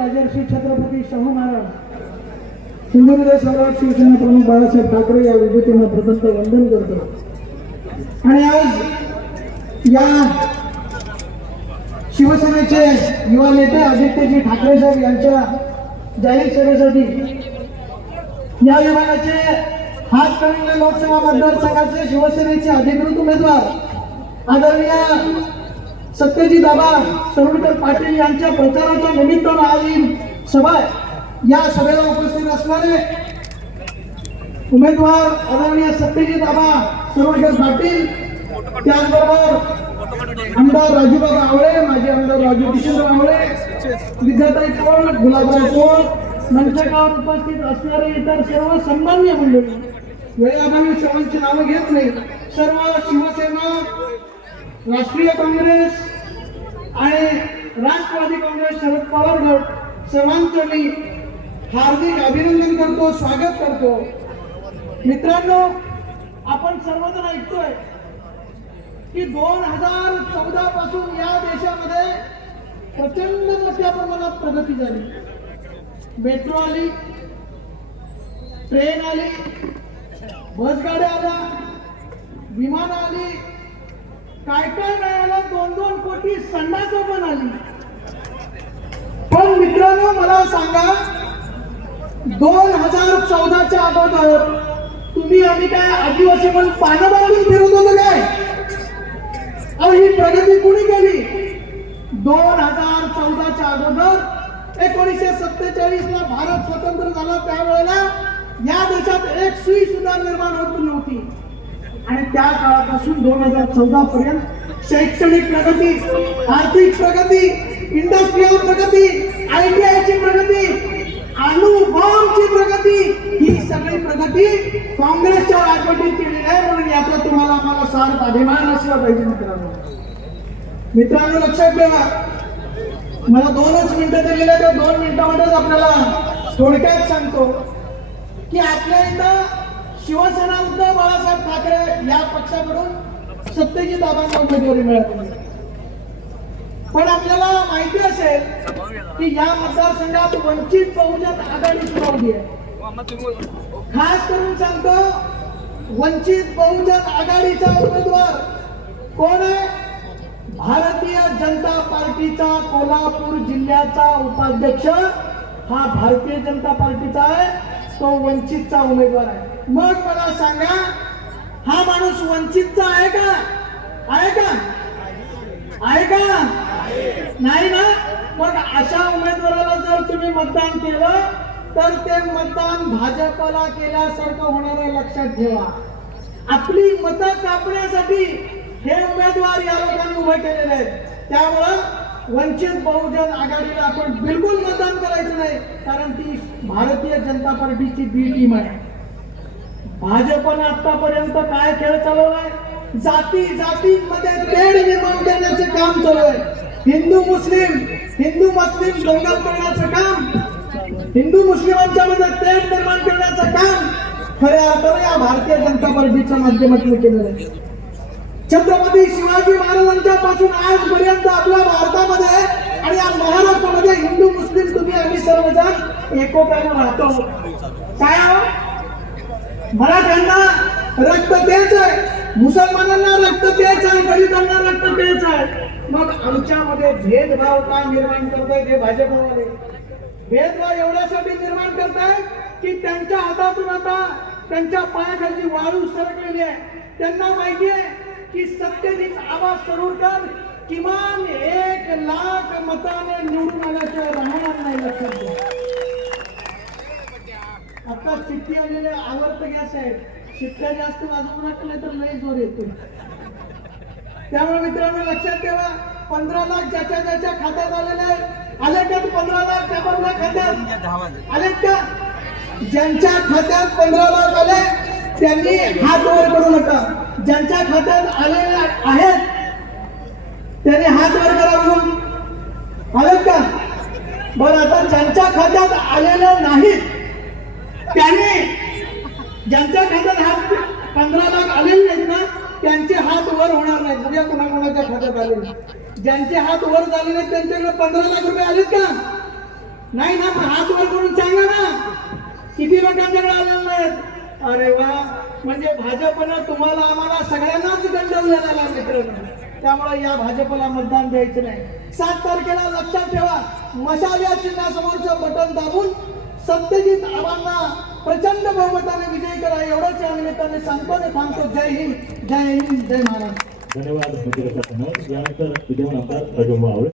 राजर्षी छत्रपती शाहू महाराज. हिंदू हृदय सम्राट शिवसेना प्रमुख बाळासाहेब ठाकरे या विभूतींना प्रचंड वंदन करतो. आणि आज या शिवसेनेचे युवा नेते आदित्यजी ठाकरे साहेब यांच्या जाहीर सभेसाठी या विभागाचे हातकणंगले लोकसभा मतदारसंघाचे शिवसेनेचे अधिकृत उमेदवार आदरणीय सत्यजी दादा सरोडकर पाटील यांच्या प्रचाराच्या निमित्तानं आज सभा या सभेला उपस्थित असणारे उमेदवार आदरणीय सत्यजी दादा सरोडकर पाटील त्याचबरोबर आमदार राजूबाबा आवळे माजी आमदार राजू किशोर आवळे विद्याताई कोण गुलाबराव कोण मंचकावर उपस्थित असणारे इतर सर्व सन्मान्य मंडळी. वेळेअभावी सर्वांची नावं घेत नाही सर्व शिवसेना राष्ट्रीय काँग्रेस आणि राष्ट्रवादी काँग्रेस शरद पवार गट सर्वांचं मी हार्दिक अभिनंदन करतो स्वागत करतो. मित्रांनो आपण सर्वजण ऐकतोय की दोन हजार चौदा पासून या देशामध्ये प्रचंड मोठ्या प्रमाणात प्रगती झाली. मेट्रो आली ट्रेन आली बसगाड्या आल्या विमान आली काय काय नाही दोन दोन कोटी संडास पण आली. पण मित्रांनो मला सांगा दोन हजार चौदाच्या अगोदर तुम्ही आम्ही काय आदिवासी म्हणून पानं बांधून फिरत होतो काय? अहो ही प्रगती कुणी केली? दोन हजार चौदाच्या अगोदर एकोणीसशे सत्तेचाळीस ला भारत स्वतंत्र झाला. त्यावेळेला या देशात एक सुई सुद्धा निर्माण होत नव्हती. आणि त्या काळापासून दोन हजार चौदा पर्यंत शैक्षणिक प्रगती आर्थिक प्रगती इंडस्ट्रियल प्रगती आयटीआयची प्रगती अणुबॉम्बची प्रगती ही सगळी प्रगती काँग्रेसच्या राजवटीत केलेली आहे. म्हणून याचा तुम्हाला आम्हाला सार्थ अभिमान असला पाहिजे मित्रांनो. मित्रांनो लक्षात ठेवा. मला दोनच मिनिटं दिलेले तर दोन मिनिटामध्येच आपल्याला थोडक्यात सांगतो की आपल्या इथं शिवसेना उद्धव बाळासाहेब ठाकरे या पक्षाकडून सत्यजित दादांना उमेदवारी मिळत पण आपल्याला माहिती असेल की या मतदारसंघात वंचित बहुजन आघाडी सुरू आहे. खास करून सांगतो वंचित बहुजन आघाडीचा उमेदवार कोण आहे? भारतीय जनता पार्टीचा कोल्हापूर जिल्ह्याचा उपाध्यक्ष हा भारतीय जनता पार्टीचा आहे तो वंचितचा उमेदवार आहे. मग मला सांगा हा माणूस वंचितचा आहे का? आहे का? आहे का? नाही ना? मग अशा उमेदवाराला जर तुम्ही मतदान केलं तर ते मतदान भाजपला केल्यासारखं होणार आहे लक्षात ठेवा. आपली मतं कापण्यासाठी हे उमेदवार या लोकांनी उभे केलेले आहेत. त्यामुळं वंचित बहुजन आघाडीला आपण बिलकुल मतदान करायचं नाही कारण ती भारतीय जनता पार्टीची बी टीम आहे. भाजपनं आतापर्यंत काय खेळ चालवलाय? जाती जातीमध्ये तेढ निर्माण करण्याचे काम चालू आहे हिंदू मुस्लिम हिंदू मुस्लिम दंगल करण्याचं काम. हिंदू मुस्लिमांच्या मध्ये तेढ निर्माण करण्याचं काम. खऱ्या अर्थाने या भारतीय जनता पार्टीच्या माध्यमातून केलेलं आहे. छत्रपती शिवाजी महाराजांच्या पासून आजपर्यंत आपल्या भारतामध्ये आणि या महाराष्ट्रामध्ये हिंदू मुस्लिम तुम्ही आम्ही सर्वजण एकोप्यानं राहतो. काय हो? मराठ्यांना रक्त द्यायचं आहे मुसलमानांना रक्त द्यायचं आहे दलितांना रक्त द्यायचं आहे मग आमच्यामध्ये भेदभाव का निर्माण करतायत हे भाजपवाले? भेदभाव एवढ्यासाठी निर्माण करतायत की त्यांच्या हातातून आता त्यांच्या पायाखाली वाळू सरकलेली आहे. त्यांना माहिती आहे की सत्यजित आबा सरोडकर किमान एक लाख मताने निवडून आल्याशिवाय राहणार नाही लक्षात घ्या चिठ्ठी आलेले आवर्त गॅस आहे शिट्ट्या जास्त वाजवू नाही तर लय जोर येतो. त्यामुळे मित्रांनो लक्षात ठेवा पंधरा लाख ज्याच्या ज्याच्या खात्यात आलेले आहेत. आले का पंधरा लाख? त्या खात्यात. आले का? ज्यांच्या खात्यात पंधरा लाख आले त्यांनी हात वर करू नका. ज्यांच्या खात्यात आलेले आहेत त्यांनी हात वर करा म्हणून. आलेत का? बरं आता ज्यांच्या खात्यात आलेले नाहीत ज्यांच्या खात्यात हात पंधरा लाख आलेले नाहीत ना त्यांचे हात वर होणार नाहीत. म्हणजे कोणाकोणाच्या खात्यात आले ज्यांचे हात वर झाले नाहीत त्यांच्याकडे पंधरा लाख रुपये आलेत का? नाही ना पण हात वर करून सांगा ना. किती लोकांच्याकडे आलेले नाहीत? अरे वा. म्हणजे भाजपनं तुम्हाला आम्हाला सगळ्यांनाच गंडवलं झाला मित्रांनो. त्यामुळे या भाजपला मतदान द्यायचं नाही. सात तारखेला लक्षात ठेवा. मशाल या चिन्हासमोरचं बटन दाबून सत्यजित आबांना प्रचंड बहुमताने विजय करा. एवढंच या निमित्ताने सांगतो. आणि थांबतो जय हिंद. जय हिंद. जय महाराष्ट्र. धन्यवाद यानंतर विद्यमान आमदार राजू आवळे